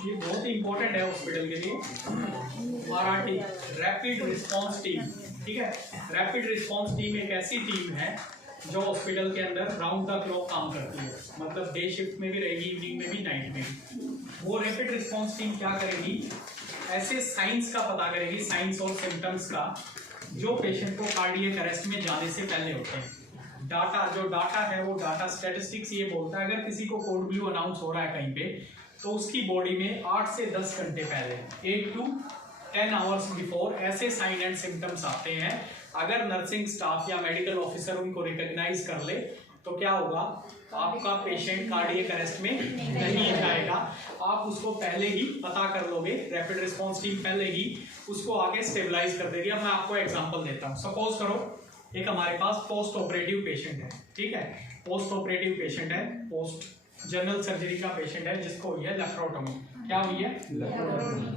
ये बहुत ही इंपॉर्टेंट है हॉस्पिटल के लिए। आरआरटी रैपिड रिस्पांस टीम, ठीक है। रैपिड रिस्पांस टीम एक ऐसी टीम है जो हॉस्पिटल के अंदर राउंड द क्लॉक काम करती है, मतलब डे शिफ्ट में भी रहेगी, इवनिंग में भी, नाइट में भी। वो रैपिड रिस्पांस टीम क्या करेगी, ऐसे साइंस का पता करेगी, साइंस और सिम्टम्स का जो पेशेंट को कार्डियक अरेस्ट में जाने से पहले होते हैं। जो डाटा है वो डाटा स्टैटिस्टिक्स ये बोलता है अगर किसी को कोड ब्लू अनाउंस हो रहा है कहीं पे, तो उसकी बॉडी में 8 से 10 घंटे पहले 8 to 10 आवर्स बिफोर ऐसे साइन एंड सिम्टम्स आते हैं। अगर नर्सिंग स्टाफ या मेडिकल ऑफिसर उनको रिकॉग्नाइज कर ले तो क्या होगा, आपका पेशेंट कार्डियक अरेस्ट में नहीं जाएगा। आप उसको पहले ही पता कर लोगे, रैपिड रिस्पांस टीम पहले ही उसको आगे स्टेबलाइज कर देगी। अब मैं आपको एग्जांपल देता हूँ। सपोज करो एक हमारे पास पोस्ट ऑपरेटिव पेशेंट है, ठीक है। पोस्ट ऑपरेटिव पेशेंट है, पोस्ट जनरल सर्जरी का पेशेंट है जिसको हुई है लेप्रोटोमी। क्या हुई है?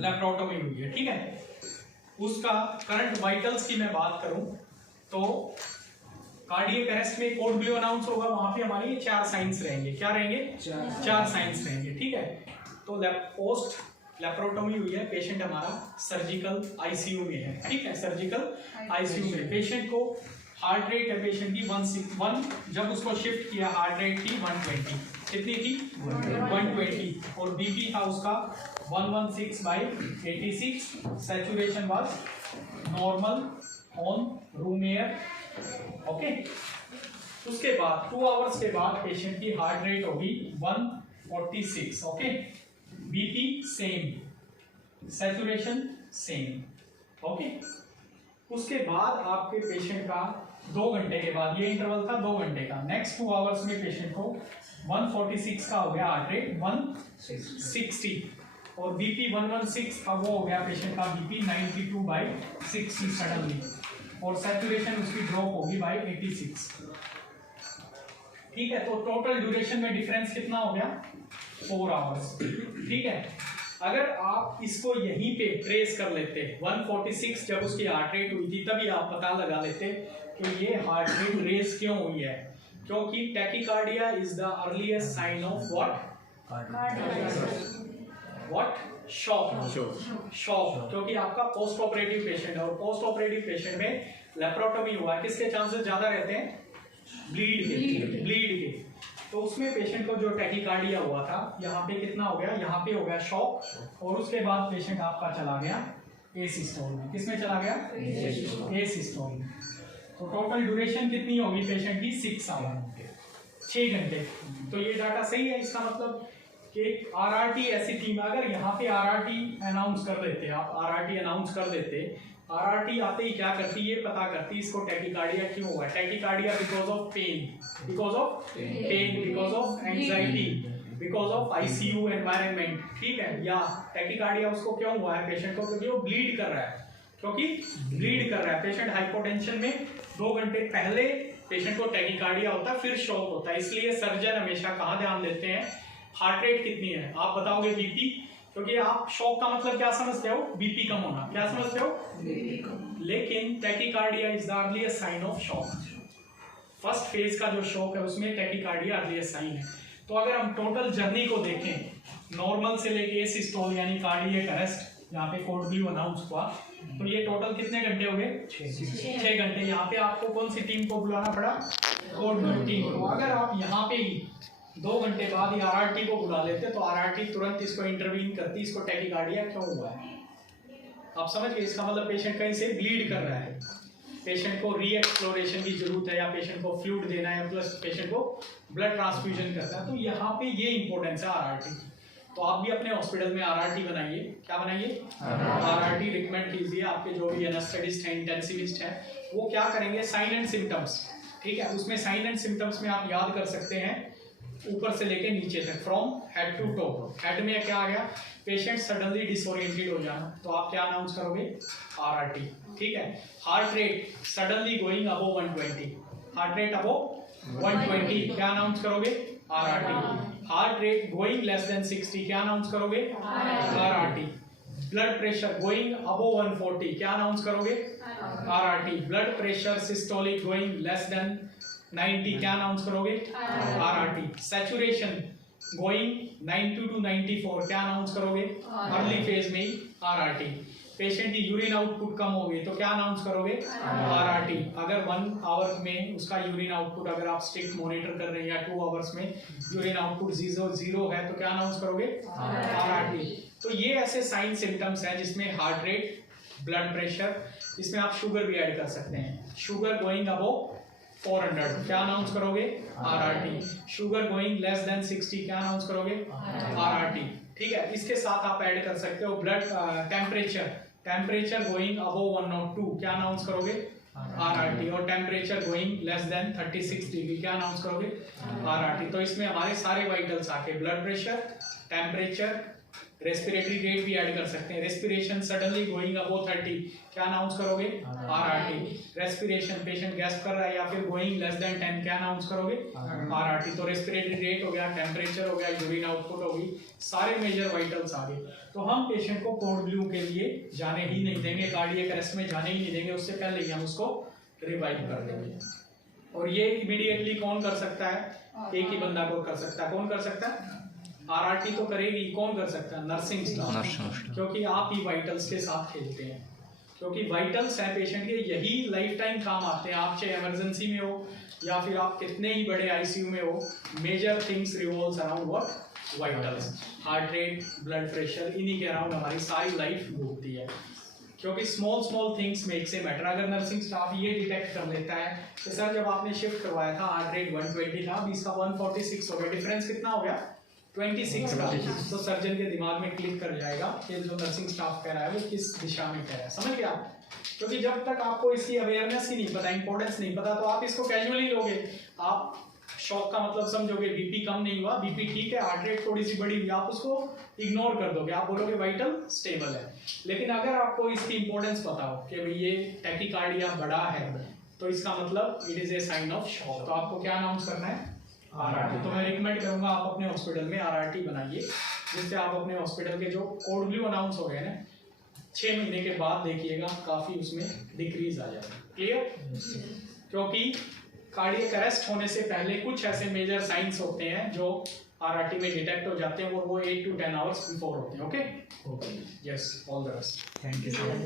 लेप्रोटोमी हुई है, ठीक है। उसका करंट वाइटल्स की मैं बात करूं तो कार्डियक अरेस्ट में कोड ब्लू अनाउंस होगा, वहां पे हमारे 4 साइंस रहेंगे। क्या रहेंगे? 4 साइंस रहेंगे, ठीक है। तो पोस्ट लेप्रोटोमी हुई है, पेशेंट हमारा सर्जिकल आईसीयू में है, ठीक है। सर्जिकल आईसीयू में पेशेंट को हार्ट रेट है पेशेंट की 161, जब उसको शिफ्ट किया हार्ट रेट थी 120। कितनी थी? 120। और बीपी था उसका 116/86। Saturation was normal on room air, okay. उसके बाद 2 आवर्स के बाद पेशेंट की हार्ट रेट होगी 146, okay. BP same, saturation same, okay. उसके बाद आपके पेशेंट का 2 घंटे के बाद, ये इंटरवल था 2 घंटे का, नेक्स्ट 2 आवर्स में पेशेंट को 146 का हो गया हार्ट रेट 160 और बीपी 116 का वो हो गया पेशेंट का बीपी 92/60 सडनली, और सैचुरेशन उसकी ड्रॉप होगी बाय 86, ठीक है। तो टोटल ड्यूरेशन में डिफरेंस कितना हो गया? 4 आवर्स, ठीक है। अगर आप इसको यहीं पे ट्रेस कर लेते 146 जब उसकी हार्ट रेट हुई थी, तभी आप पता लगा लेते कि ये हार्ट रेट रेस क्यों हुई है, क्योंकि tachycardia is the earliest sign of what shock, क्योंकि आपका पोस्ट ऑपरेटिव पेशेंट है और पोस्ट ऑपरेटिव पेशेंट में लेप्रोटोमी हुआ है, किसके चांसेस ज्यादा रहते हैं? ब्लीड के। तो उसमें पेशेंट को जो टैकीकार्डिया हुआ था, यहाँ पे कितना हो गया? यहाँ पे हो गया शॉक, और उसके बाद पेशेंट आपका चला गया एसिस्टोल में। किसमें चला गया? एसिस्टोल में। तो टोटल ड्यूरेशन कितनी होगी पेशेंट की? 6 आवर, 6 घंटे। तो ये डाटा सही है। इसका मतलब कि आरआरटी ऐसी टीम, अगर यहाँ पे आरआरटी अनाउंस कर देते, आप आरआरटी अनाउंस कर देते, आरआरटी आते ही क्या करती, ये पता करती इसको टैकीकार्डिया क्यों हुआ है। Tachycardia because of pain, because of anxiety, because of ICU environment, ठीक है। या टैकीकार्डिया उसको क्यों हुआ है पेशेंट को? क्योंकि वो ब्लीड कर रहा है, पेशेंट हाइपोटेंशन में 2 घंटे पहले पेशेंट को टैकीकार्डिया होता है, फिर शॉक होता है। इसलिए सर्जन हमेशा कहाँ ध्यान देते हैं? हार्ट रेट कितनी है, आप बताओगे बीपी, क्योंकि आप शॉक का मतलब क्या समझते हो? बीपी कम होना। क्या समझते हो? लेकिन tachycardia is the earliest sign of shock. First phase का जो शॉक है उसमें टैकीकार्डिया अर्लीस्ट साइन है। तो अगर हम टोटल जर्नी को देखें, नॉर्मल से लेके एसिस्टोल यानी कार्डियक अरेस्ट, यहाँ पे कोड ब्लू अनाउंस हुआ, तो ये टोटल कितने घंटे हो गए? 6 घंटे। यहाँ पे आपको कौन सी टीम को बुलाना पड़ा? कोड ब्लू टीम को। अगर आप यहाँ पे ही 2 घंटे बाद आरआरटी को बुला लेते तो आरआरटी तुरंत इसको इंटरवीन करती, इसको टैकीकार्डिया क्यों हुआ है। आप समझ गए? इसका मतलब पेशेंट कहीं से ब्लीड कर रहा है, पेशेंट को रीएक्सप्लोरेशन की जरूरत है, या पेशेंट को फ्लूइड देना है, प्लस पेशेंट को ब्लड ट्रांसफ्यूजन करना है। तो यहाँ पे ये इंपॉर्टेंस है आरआरटी। तो आप भी अपने हॉस्पिटल में आरआरटी बनाइए। क्या बनाइए? आरआरटी रिकमेंड कीजिए। आपके जो भी एनेस्थेटिस्ट हैं, इंटेंसिविस्ट हैं, वो क्या करेंगे? साइन एंड सिम्टम्स, ठीक है। उसमें साइन एंड सिम्टम्स में आप याद कर सकते हैं ऊपर से लेके नीचे तक, from head to toe. Head में क्या आ गया? पेशेंट सडनली डिसोरिएंटेड हो जाना, तो आप क्या अनाउंस करोगे? आरआरटी, ठीक है। Heart rate suddenly going above 120, heart rate above 120, क्या अनाउंस करोगे? RRT. Heart rate going less than 60, क्या अनाउंस करोगे? RRT. Blood pressure going above 140, क्या अनाउंस करोगे? RRT. Blood pressure systolic going less than 90 क्या अनाउंस करोगे? RRT। सैचुरेशन गोइंग 92 to 94 क्या announce करोगे? अर्ली फेज में ही RRT। पेशेंट की यूरिन आउटपुट कम हो गई तो क्या अनाउंस करोगे? RRT। अगर 1 आवर में उसका यूरिन आउटपुट अगर आप स्ट्रिक्ट मॉनिटर कर रहे हैं या 2 आवर्स में यूरिन आउटपुट जीरो है तो क्या अनाउंस करोगे? RRT। तो ये ऐसे साइन सिम्टम्स हैं जिसमें हार्ट रेट, ब्लड प्रेशर, इसमें आप शुगर भी ऐड कर सकते हैं। शुगर गोइंग अबव 400 क्या अनाउंस करोगे? RRT। Sugar going less than 60 क्या अनाउंस करोगे? RRT। ठीक है, इसके साथ आप ऐड कर सकते हो ब्लड टेम्परेचर गोइंग अबव 102 क्या अनाउंस करोगे? RRT। और temperature going less than 36 degree क्या अनाउंस करोगे? RRT। तो इसमें हमारे सारे वाइटल्स आके blood pressure, temperature, respiratory rate भी ऐड कर सकते हैं। रेस्पिरेशन सडनली गोइंग अबव 30 क्या अनाउंस करोगे? RRT। रेस्पिरेशन पेशेंट गैस्प कर रहा है या फिर गोइंग लेस देन 10 क्या अनाउंस करोगे? RRT। तो रेस्पिरेटरी रेट हो गया, टेम्परेचर हो गया, यूरिन आउटपुट होगी, सारे मेजर वाइटल्स आ गए। तो हम पेशेंट को कोड ब्लू के लिए जाने ही नहीं देंगे, कार्डियक अरेस्ट में जाने ही नहीं देंगे, उससे पहले ही हम उसको रिवाइव कर देंगे। और ये इमीडिएटली कौन कर सकता है? एक ही बंदा को कर सकता है। कौन कर सकता है? RRT तो करेगी, कौन कर सकता है? नर्सिंग स्टाफ, क्योंकि आप ही वाइटल्स के साथ खेलते हैं। क्योंकि वाइटल्स हैं पेशेंट के, यही लाइफ टाइम काम आते हैं। आप चाहे इमरजेंसी में हो या फिर आप कितने ही बड़े ICU में हो, major things revolves around what? Vitals. Heart rate, blood pressure, इन्हीं के अराउंड हमारी सारी लाइफ घूमती है। क्योंकि small things makes a matter. अगर नर्सिंग स्टाफ ये डिटेक्ट कर लेता है कि सर जब आपने शिफ्ट करवाया था हार्ट रेट 120 था, अभी इसका 146 हो गया, डिफरेंस कितना हो गया? 26 का। तो सर्जन के दिमाग में क्लिक कर जाएगा कि जो नर्सिंग स्टाफ कह रहा है वो किस दिशा में कह रहा है। समझ गए आप? क्योंकि जब तक आपको इसकी अवेयरनेस ही नहीं पता, इंपॉर्टेंस नहीं पता, तो आप इसको कैजुअली लोगे। आप शॉक का मतलब समझोगे, बीपी कम नहीं हुआ, बीपी ठीक है, हार्ट रेट थोड़ी सी बढ़ी हुई, आप उसको इग्नोर कर दोगे, आप बोलोगे वाइटल स्टेबल है। लेकिन अगर आपको इसकी इंपॉर्टेंस पता हो कि भाई ये टैकीकार्डिया बड़ा है, तो इसका मतलब it is a sign of shock. तो आपको क्या अनाउंस करना है? RRT। तो मैं रिकमेंड करूंगा आप अपने हॉस्पिटल में RRT बनाइए, जिससे आप अपने हॉस्पिटल के जो कोड ब्लू अनाउंस हो गए ना 6 महीने के बाद देखिएगा काफी उसमें डिक्रीज आ जाएगा। क्लियर? क्योंकि कार्डियक अरेस्ट होने से पहले कुछ ऐसे मेजर साइंस होते हैं जो RRT में डिटेक्ट हो जाते हैं, वो 8 to 10 आवर्स बिफोर होते हैं। Okay, yes, all the best, thank you.